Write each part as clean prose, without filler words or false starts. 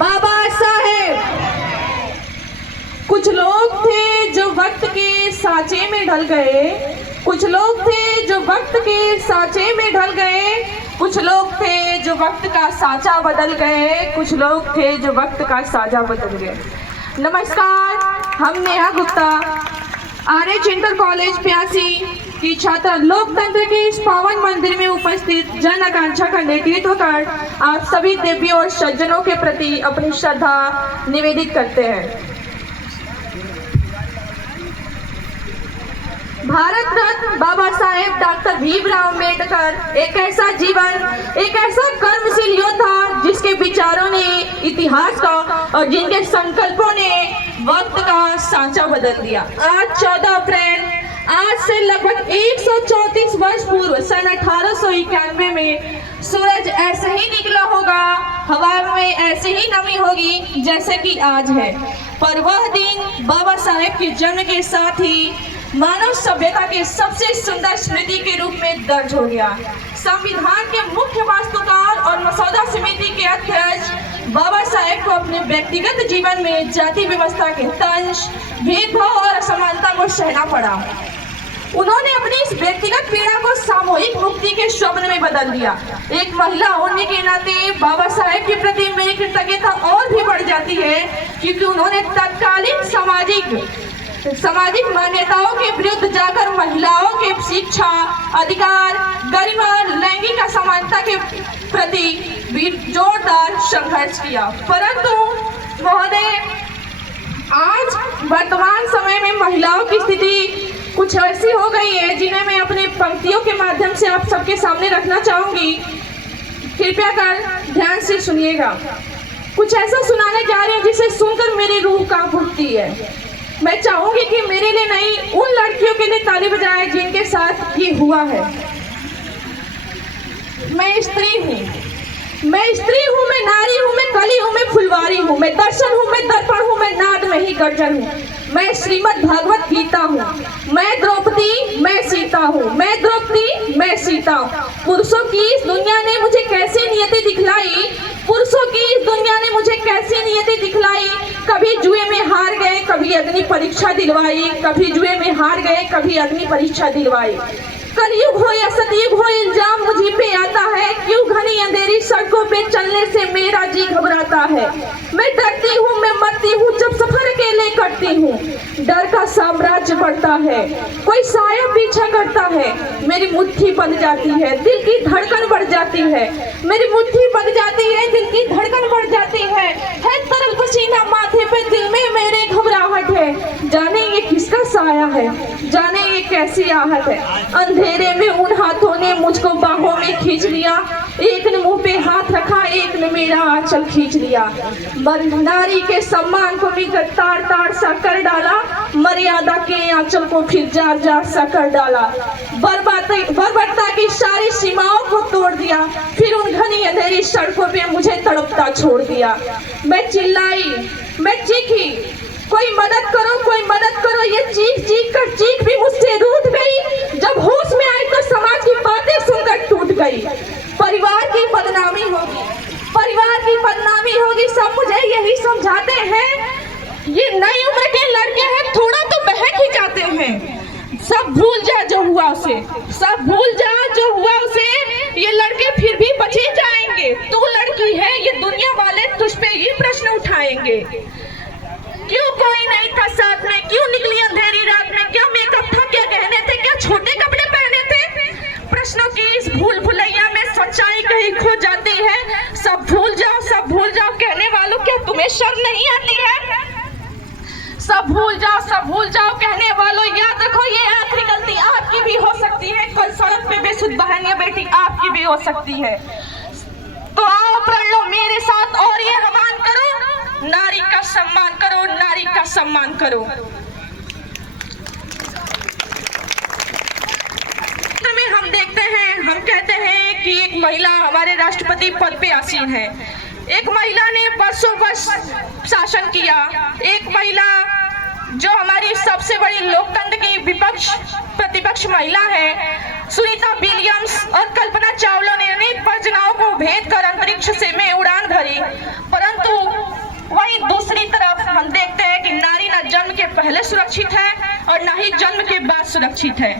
बाबा साहेब। कुछ लोग थे जो वक्त के सांचे में ढल गए, कुछ लोग थे जो वक्त के सांचे में ढल गए, कुछ लोग थे जो वक्त का सांचा बदल गए, कुछ लोग थे जो वक्त का साजा बदल गए। नमस्कार, हम Neha Gupta, RH inter college प्यासी की छात्रा, लोकतंत्र के इस पावन मंदिर में उपस्थित जन आकांक्षा का नेतृत्व कर आप सभी देवियों और सज्जनों के प्रति अपनी श्रद्धा निवेदित करते हैं। भारत रत्न बाबा साहेब डॉक्टर भीमराव अम्बेडकर एक ऐसा जीवन, एक ऐसा कर्मशील योद्धा जिसके विचारों ने इतिहास का और जिनके संकल्पों ने वक्त का सांचा बदल दिया। आज 14 अप्रैल, आज से लगभग 134 वर्ष पूर्व सन 1891 में सूरज ऐसे ही निकला होगा, हवा में ऐसे ही नमी होगी जैसे कि आज है। पर वह दिन बाबा साहेब के जन्म के साथ ही मानव सभ्यता के सबसे सुंदर स्मृति के रूप में दर्ज हो गया। संविधान के मुख्य वास्तुकार और मसौदा समिति के अध्यक्ष बाबा साहेब को अपने व्यक्तिगत जीवन में जाति व्यवस्था के तंज, भेदभाव और असमानता को सहना पड़ा। उन्होंने अपनी इस व्यक्तिगत पीड़ा को सामूहिक मुक्ति के स्वप्न में बदल दिया। एक महिला होने के नाते बाबा साहेब के प्रति मेरी कृतज्ञता और भी बढ़ जाती है, क्योंकि उन्होंने तत्कालीन सामाजिक मान्यताओं के विरुद्ध जाकर महिलाओं के शिक्षा, अधिकार, गरिमा, लैंगिक असमानता के प्रति जोरदार संघर्ष किया। परंतु महोदय, आज वर्तमान समय में महिलाओं की स्थिति कुछ ऐसी हो गई है जिन्हें मैं अपने पंक्तियों के माध्यम से आप सबके सामने रखना चाहूंगी। कृपया कर ध्यान से सुनिएगा। कुछ ऐसा सुनाने जा रहे हैं जिसे सुनकर मेरी रूह कांप उठती है। मैं चाहूंगी कि मेरे लिए नहीं, उन लड़कियों के लिए ताली बजाए जिनके साथ ये हुआ है। मैं स्त्री हूँ, मैं नारी हूँ, मैं कली हूँ, मैं फुलवारी हूँ, मैं दर्शन हूँ, मैं दर्पण हूँ, मैं नाद में ही गर्जन हूँ, मैं श्रीमद् भागवत गीता हूँ, मैं द्रौपदी, मैं सीता हूँ, मैं द्रौपदी, मैं सीता हूँ। पुरुषों की इस दुनिया ने मुझे कैसी नियति दिखलाई, पुरुषों की इस दुनिया ने मुझे कैसी नियति दिखलाई। कभी जुए में हार गए, कभी अग्नि परीक्षा दिलवाई, कभी जुए में हार गए, कभी अग्नि परीक्षा दिलवाई। कलयुग हो या सतयुग हो, इल्जाम मुझी पे आता है, क्यों घनी अंधेरी सड़कों पे चलने से मेरा जी घबराता है। मैं डरती हूँ, मैं मरती हूँ, जब सफर अकेले करती हूँ, डर का साम्राज्य बढ़ता है, कोई साया पीछा करता है, मेरी मुट्ठी बंध जाती है, दिल की धड़कन बढ़ जाती है, मेरी मुट्ठी बंध जाती है, दिल की धड़कन बढ़ जाती है तरल पसीना माथे पे, दिल में मेरे घबराहट है, जाने ये किसका साया है, जाने ये कैसी आहट है। अंधेरे में उन हाथों ने मुझको बाहों में खींच लिया, एक ने मुंह पे हाथ रखा, एक ने मेरा आंचल खींच लिया। नारी के सम्मान को भी तार तार सा कर डाला, मर्यादा के आंचल को फिर जार जार सा कर डाला। बर्बरता की सारी सीमाओं को तोड़ दिया, फिर उन घनी अंधेरी सड़कों पे मुझे तड़पता छोड़ दिया। मैं चिल्लाई, मैं चीखी, कोई मदद करो, कोई मदद करो। ये चीख चीख कर चीख भी मुझसे रूठ गई। जब होश में आई तो समाज की बातें सुनकर टूट गई। परिवार की बदनामी होगी, परिवार की बदनामी होगी, सब मुझे यही समझाते हैं। ये नई उम्र के लड़के हैं, थोड़ा तो बहक ही जाते हैं। सब भूल जा जो हुआ उसे, सब भूल जा जो हुआ उसे, ये लड़के फिर भी बचे जाएंगे। तू लड़की है, ये दुनिया वाले तुझ पे ही प्रश्न उठाएंगे। क्यों कोई नहीं था साथ में, क्यों निकली अंधेरी रात में, क्या मेकअप था, क्या गहने थे, क्या छोटे कपड़े पहने थे। प्रश्नों की इस भूल भुलैया में सच्चाई कहीं खो जाती है। सब भूल जाओ, सब भूल जाओ कहने वालों, क्या तुम्हें शर्म नहीं आती है। सब भूल जाओ, सब भूल जाओ कहने वालों, याद रखो ये आखिरी गलती आपकी भी हो सकती है। कल सड़क पे बेसुध बहन या बेटी आपकी भी हो सकती है। तो आओ प्रण लो मेरे साथ और ये रमान करो, नारी का सम्मान करो, नारी का सम्मान करो। हम देखते हैं, हम कहते हैं कि एक महिला हमारे राष्ट्रपति पद पे आसीन है। एक महिला ने वर्षों वर्ष शासन किया। एक महिला जो हमारी सबसे बड़ी लोकतंत्र की प्रतिपक्ष महिला है, सुनीता विलियम्स और कल्पना चावला ने अनेक परियोजनाओं को भेद कर अंतरिक्ष से में उड़ान भरी, परंतु सुरक्षित है और न ही जन्म के बाद सुरक्षित है।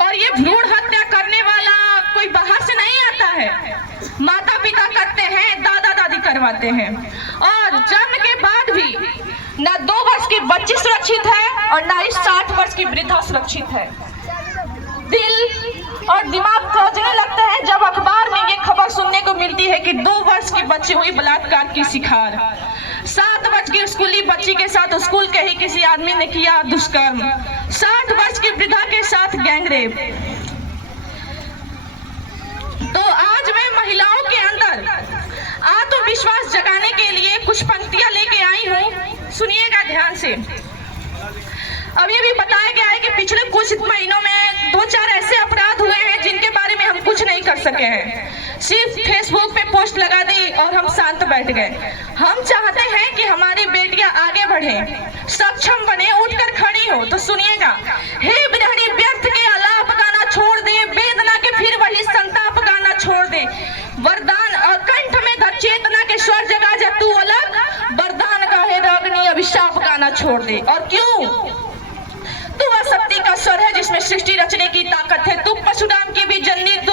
और ये भ्रूण हत्या करने वाला कोई बाहर से नहीं आता है, माता पिता करते हैं, दादा दादी करवाते हैं। और जन्म के बाद भी न 2 वर्ष की बच्ची सुरक्षित है और न ही 60 वर्ष की वृद्धा सुरक्षित है। दिल और दिमाग खोजने लगते हैं जब अखबार में ये खबर सुनने को मिलती है कि 2 वर्ष की बच्ची हुई बलात्कार की शिकार, 7 वर्ष की स्कूली बच्ची के साथ स्कूल के ही किसी आदमी ने किया दुष्कर्म, 60 वर्ष की वृद्धा के साथ गैंगरेप। तो आज मैं महिलाओं के अंदर आत्मविश्वास जगाने के लिए कुछ पंक्तियां लेके आई हूँ, सुनिएगा ध्यान से। अब ये भी बताया गया है कि पिछले कुछ महीनों में 2-4 ऐसे अपराध हुए हैं जिनके बारे में हम कुछ नहीं कर सके हैं, सिर्फ फेसबुक पे पोस्ट लगा दी और हम शांत बैठ गए। हम चाहते हैं कि हमारी बेटियां आगे बढ़े, सक्षम बने, उठकर खड़ी हो। तो सुनिएगा, हे बिरहनी व्यर्थ के आलाप गाना छोड़ दे, वेदना के फिर वही संताप गाना छोड़ दे, वरदान और कंठ में धर चेतना के स्वर जगा जा तू अलग, वरदान का है रागनी अभिशाप गाना छोड़ दे। और क्यों? तू शक्ति का स्वर है जिसमें सृष्टि रचने की ताकत है, तू परशुराम की भी जननी, तू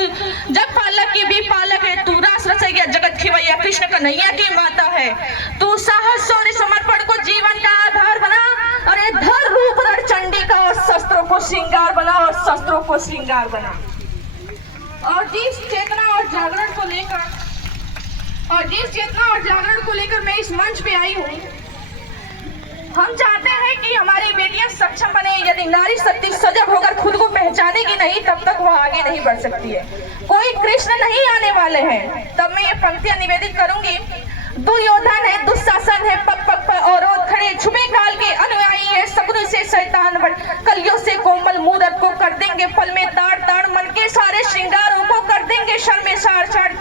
जग पालक की भी पालक है, तू रास रचैया जगत खिवैया कृष्ण कन्हैया की माता है, तू साहस शौर्य समर्पण को जीवन का आधार बना, अरे धर रूप रण चंडी का और शस्त्रों को श्रृंगार बना, और शस्त्रों को श्रृंगार बना। और जिस चेतना और जागरण को लेकर मैं इस मंच पे आई हूँ, हम चाहते हैं कि हमारी बेटियां सक्षम बने। यदि नारी शक्ति सजग होकर खुद को पहचानेगी नहीं, तब तक वह आगे नहीं बढ़ सकती है। कोई कृष्ण नहीं आने वाले हैं। तब मैं ये पंक्तियां निवेदित करूंगी। दुर्योधन है, दुशासन है, पग पग पर अवरोध खड़े, छुपे काल के अनुयायी है, सगुन से शैतान बन, कलियों से कोमल मूरत को कर देंगे पल में ताड़ ताड़, मन के सारे श्रृंगारों को कर देंगे क्षण में साड़ साड़।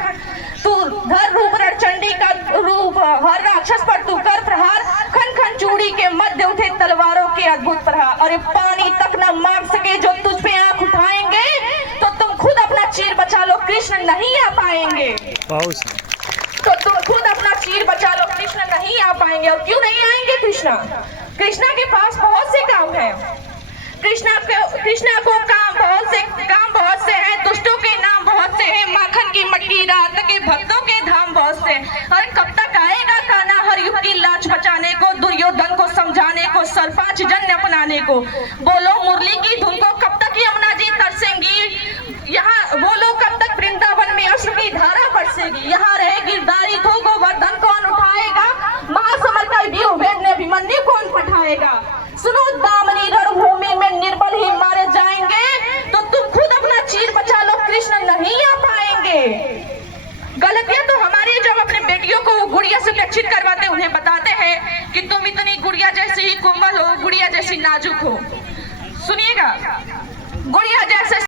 तू धर रूप रण चंडी का रूप, हर राक्षस पर तू कर प्रहार, खन खन चूड़ी के मध्य उठे तलवारों के अद्भुत प्रहार। अरे पानी तक न मार सके जो तुझ पे आंख उठाएंगे, तो तुम खुद अपना चीर बचा लो, कृष्ण नहीं आ पाएंगे। तो तुम खुद अपना चीर बचा लो, कृष्ण नहीं आ पाएंगे। और क्यों नहीं आएंगे कृष्णा? कृष्णा के पास बहुत से काम है, कृष्णा को काम बहुत से हैं, दुष्टों के नाम बहुत से हैं, माखन की मटकी रात के भक्तों के धाम बहुत से। अरे कब तक आएगा काना हर युग की लाज बचाने को, दुर्योधन को समझाने को, सरपांच जन्य अपनाने को। बोलो मुरली की धुन को कब तक यमुना जी तरसेंगी, यहाँ बोलो कब तक वृंदावन में अश्रु की धारा बरसेगी, यहाँ रहे गिरधारी को गोवर्धन कौन उठाएगा, महासमर का व्यू भेदने अभिमन्यु कौन पठाएगा। सुनो दामनी रणभूमि में निर्बल ही मारे जाएंगे, तो तुम खुद अपना चीर बचा लो, कृष्ण नहीं आ पाएंगे। गलतियां तो हमारी, जब अपने बेटियों को गुड़िया से लक्षित करवाते उन्हें बताते हैं कि तुम इतनी गुड़िया जैसी ही कोमल हो, गुड़िया जैसी नाजुक हो। सुनिएगा, गुड़िया जैसे